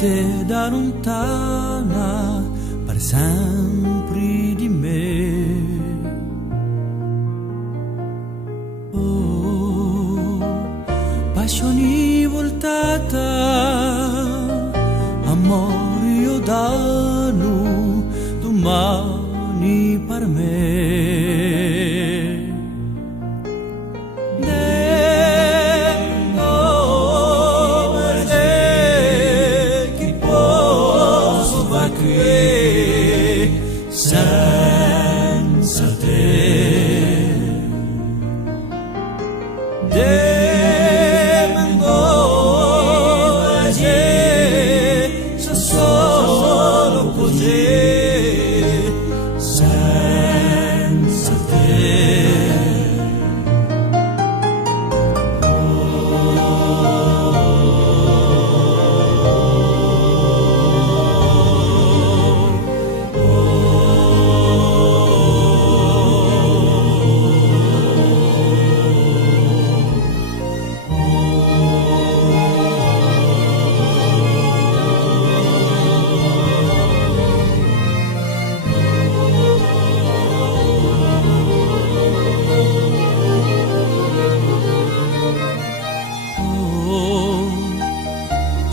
te da lontana per sempre di me. Oh, passioni voltata, amore io danno domani per me. Senza te devo agire se solo così senza te.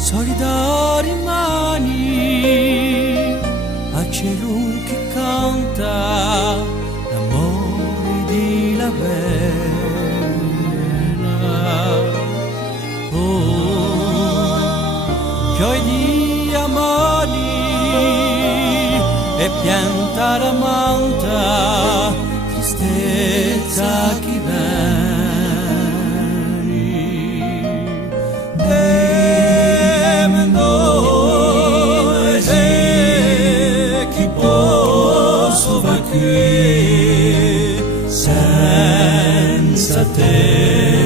Solidari mani a cielo che canta l'amore di la bella. Oh, fiori di amori e pianta la manta, tristezza che senza te.